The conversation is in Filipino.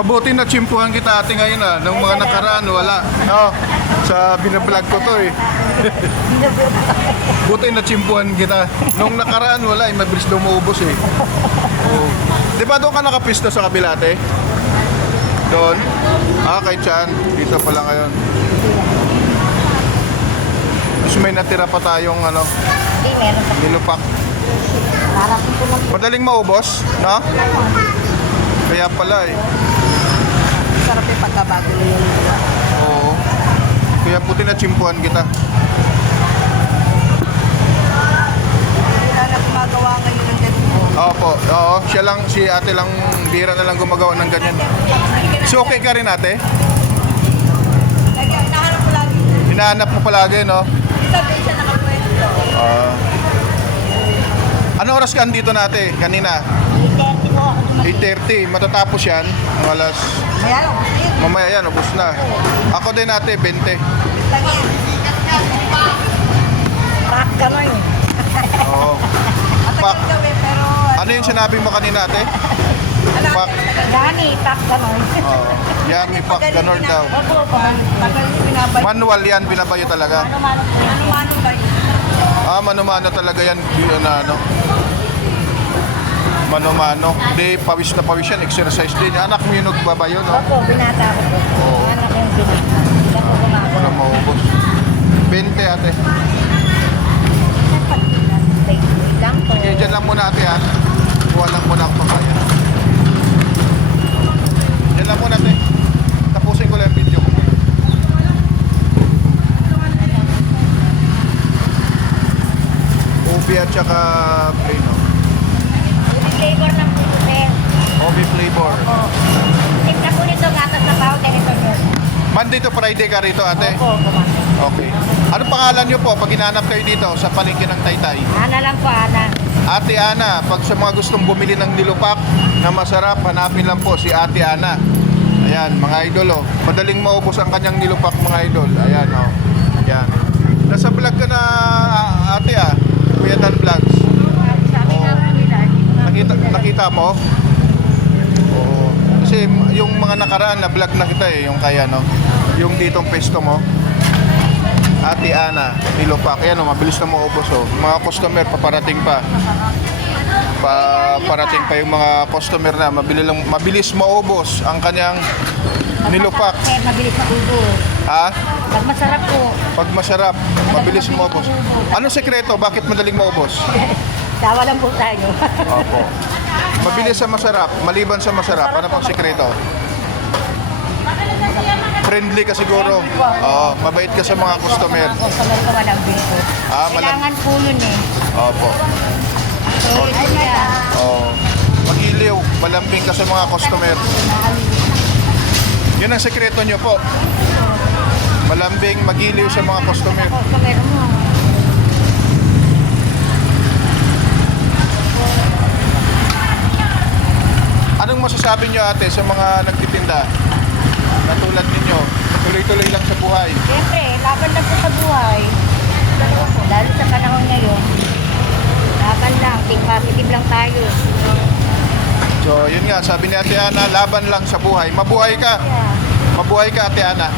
Mabuti na tsimpuhan kita ate ngayon nung mga nakaraan wala. No, sa binablog ko to eh. Buti na tsimpuhan kita. Nung nakaraan wala mabilis daw maubos eh. Oh. Di ba doon ka nakapista sa kabila ate? Doon? Kay Chan. Dito pala ngayon. Tapos may natira pa tayong ano, Hindi, meron pa. nilupak. Harapin ko lang. Madaling maubos, no? Kaya pala eh. Sarap yung pagkabago na yun. Oo. Kaya puti na tsimpuhan kita. Hindi na gumagawa ngayon ng ganito. Opo, oo. Siya lang, si ate lang, bira na lang gumagawa ng ganyan. So okay ka rin ate? Nahanap ko lagi. Hinahanap mo palagi, no? Sabi siya nakapwesto. Ano oras ka andito na ate? Kanina? 8:30 ko ako. 8:30. Matatapos yan. Ang alas. Kaya lang, gusto yun. Mamaya yan, ubos na. Ako din ate, 20. Lang yan. Pak gano'n eh. Oo. Pak. Matagal gawin pero... Ano yung sinabi mo kanina ate? Pak. Gani, pak gano'n. Oo. Yan, may pak ganun daw. Opo, tagal yung binabay. Manual yan, binabayo talaga. Ano-mano ba yun? Mano-mano talaga yan. Yun na ano. Mano-mano. Hindi, pawis na pawis yan. Exercise din. Anak mo yung nagbabayo, no? Opo, binata ko po. Oo. Anak yung binata. Hindi ako gumagawa. Wala maubos. 20 ate. Wait lang po. Sige, dyan lang muna ate ha. Kuha lang muna ang papaya. Dyan lang muna ate. Tapusin ko lang yung video ko. Ubi at saka Plano. Flavor ng puto, sir. Ubi flavor. Opo. Tignan po nito gatas na powder ito, sir. Monday to Friday ka rito ate? Opo, kumakas. Okay. Ano pangalan nyo po pag hinanap kayo dito sa palengke ng Taytay? Ana lang po, Ana. Ate Ana, pag sa mga gustong bumili ng nilupak na masarap, hanapin lang po si Ate Ana. Ayan, mga idol oh. Madaling maubos ang kanyang nilupak mga idol. Ayan oh. Ayan. Nasa vlog ka na ate Kuya Dan Vlogs. Sabi nga po nila, Nakita mo? Oo. Kasi yung mga nakaraan na vlog na kita yung kaya no. Yung ditong pesto mo. Ate Ana, nilupak. Ayan oh, mabilis na maubos oh. Mga customer paparating pa. Parating pa yung mga customer na mabilis maubos ang kanyang nilupak. Sir, mabilis na ubo. Pag masarap po. Pag masarap, mabilis maubos. Anong sekreto? Bakit madaling maubos? Tawa lang po tayo. Opo. Mabilis sa masarap, maliban sa masarap. Ano pang sekreto? Friendly ka siguro. Oo, mabait ka sa mga customer. Customer ko walang biso. Kailangan po yun eh. Opo. So, yun siya. Oo. Mag-iliw, malambing ka sa mga customer. Yun ang sekreto nyo po. Malambing, mag-iliw sa mga customer. Customer mo. Anong masasabi nyo ate sa mga nagtitinda? Na tulad ninyo, tuloy-tuloy lang sa buhay. Siyempre, laban lang po sa buhay. Lalo sa panahon ngayon. Laban lang, think positive lang tayo. So yun nga, sabi ni Ate Ana, laban lang sa buhay. Mabuhay ka. Yeah. Mabuhay ka Ate Ana.